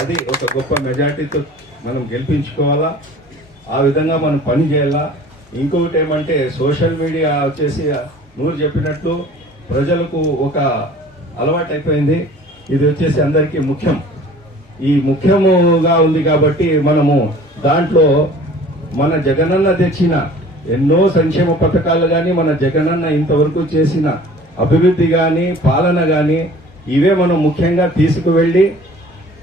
అది ఒక గొప్ప మెజార్టీతో మనం గెలిపించుకోవాలా? ఆ విధంగా మనం పని చేయాలా? ఇంకొకటి ఏమంటే సోషల్ మీడియా వచ్చేసి నూరు చెప్పినట్లు ప్రజలకు ఒక అలవాటు అయిపోయింది ఇది వచ్చేసి అందరికీ ముఖ్యం. ఈ ముఖ్యముగా ఉంది కాబట్టి మనము దాంట్లో మన జగనన్న తెచ్చిన ఎన్నో సంక్షేమ పథకాలు కానీ మన జగనన్న ఇంతవరకు చేసిన అభివృద్ధి కానీ పాలన కానీ ఇవే మనం ముఖ్యంగా తీసుకువెళ్ళి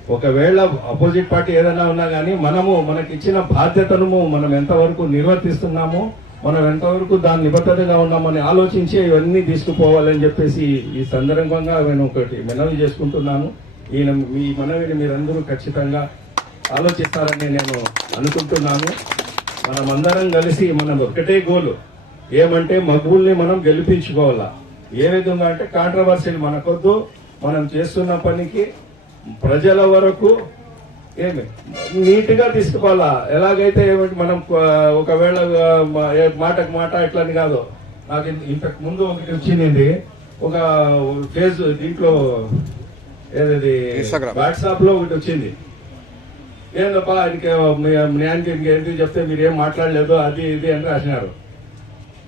ఒకవేళ అపోజిట్ పార్టీ ఏదైనా ఉన్నా కానీ మనము మనకి ఇచ్చిన బాధ్యతను మనం ఎంతవరకు నిర్వర్తిస్తున్నామో మనం ఎంతవరకు దాని నిబద్ధతగా ఉన్నామని ఆలోచించి ఇవన్నీ తీసుకుపోవాలని చెప్పేసి ఈ సందర్భంగా నేను ఒకటి మనవి చేసుకుంటున్నాను. ఈయన మీ మనవిని మీరందరూ ఖచ్చితంగా ఆలోచిస్తారని నేను అనుకుంటున్నాను. మనమందరం కలిసి మనం ఒకటే గోలు ఏమంటే మగుల్ని మనం గెలిపించుకోవాలా. ఏ విధంగా అంటే కాంట్రవర్సీలు మనకొద్దు. మనం చేస్తున్న పనికి ప్రజల వరకు ఏమి నీట్గా తీసుకోవాలా ఎలాగైతే ఏమిటి మనం ఒకవేళ మాటకు మాట ఇట్లని కాదు. నాకు ఇంతకు ముందు ఒకటి వచ్చింది. ఒక ఫేస్ దీంట్లో ఏదది Instagram. వాట్సాప్లో ఒకటి వచ్చింది. ఏందప్పా ఆయనకి ఆయనకి ఇంకేంటి చెప్తే మీరు ఏం మాట్లాడలేదు అది ఇది అని రాసినారు.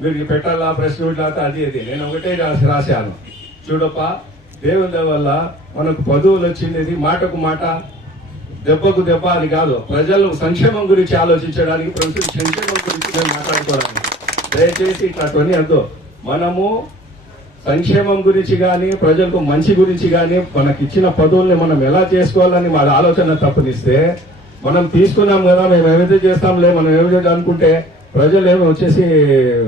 మీరు పెట్టాలా ప్రెస్ మీట్ అది ఇది. నేను ఒకటే రాసి రాశాను. చూడప్పా దేవుని వల్ల మనకు పదవులు వచ్చింది మాటకు మాట దెబ్బకు దెబ్బ అని కాదు. ప్రజలు సంక్షేమం గురించి ఆలోచించడానికి ప్రభుత్వం సంక్షేమం గురించి మేము మాట్లాడుకోవాలి. దయచేసి ఇట్లాంటివన్నీ వద్దు. మనము సంక్షేమం గురించి కానీ ప్రజలకు మంచి గురించి కానీ మనకి ఇచ్చిన పదవుల్ని మనం ఎలా చేసుకోవాలని మన ఆలోచన తప్పనిస్తే మనం తీసుకున్నాం కదా మేము ఏమైతే చేస్తాంలే మనం ఏమైతే అనుకుంటే ప్రజలు ఏమి వచ్చేసి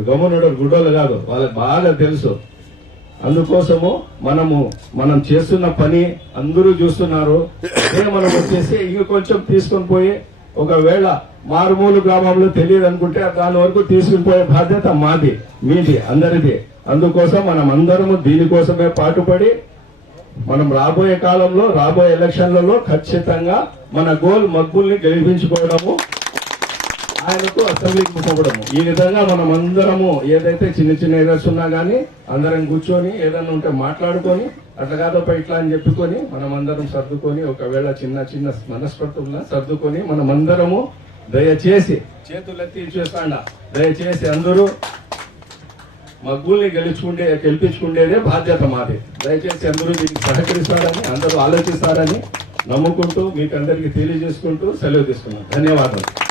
గమనుడు గుడ్డోళ్ళు కాదు. వాళ్ళకి బాగా తెలుసు. అందుకోసము మనము మనం చేస్తున్న పని అందరూ చూస్తున్నారు. అదే మనం వచ్చేసి ఇంకొంచెం తీసుకొని పోయి ఒకవేళ మారుమూలు గ్రామంలో తెలియదు అనుకుంటే దాని వరకు తీసుకుని పోయే బాధ్యత మాది మీది అందరిది. అందుకోసం మనం అందరము దీనికోసమే పాటుపడి మనం రాబోయే కాలంలో రాబోయే ఎలక్షన్లలో ఖచ్చితంగా మన గోల్ మగ్గుల్ని గెలిపించుకోవడము. ఆయనకు అసెంబ్లీకి పంపడము ఈ విధంగా మనం అందరము ఏదైతే చిన్న చిన్న ఎర్రర్స్ ఉన్నా గానీ అందరం కూర్చొని ఏదైనా ఉంటే మాట్లాడుకొని అట్లా కాదప్ప ఇట్లా అని చెప్పుకొని మనం అందరం సర్దుకొని ఒకవేళ చిన్న చిన్న మనస్పర్ధున్నా సర్దుకొని మనం అందరము దయచేసి చేతులెత్తి చూస్తాండ దయచేసి అందరూ మగ్గుల్ని గెలుచుకుంటే గెలిపించుకుండేదే బాధ్యత మాది. దయచేసి అందరూ దీనికి సహకరిస్తారని అందరూ ఆలోచిస్తారని నమ్ముకుంటూ మీకు అందరికీ తెలియజేసుకుంటూ సెలవు తీసుకున్నాను. ధన్యవాదాలు.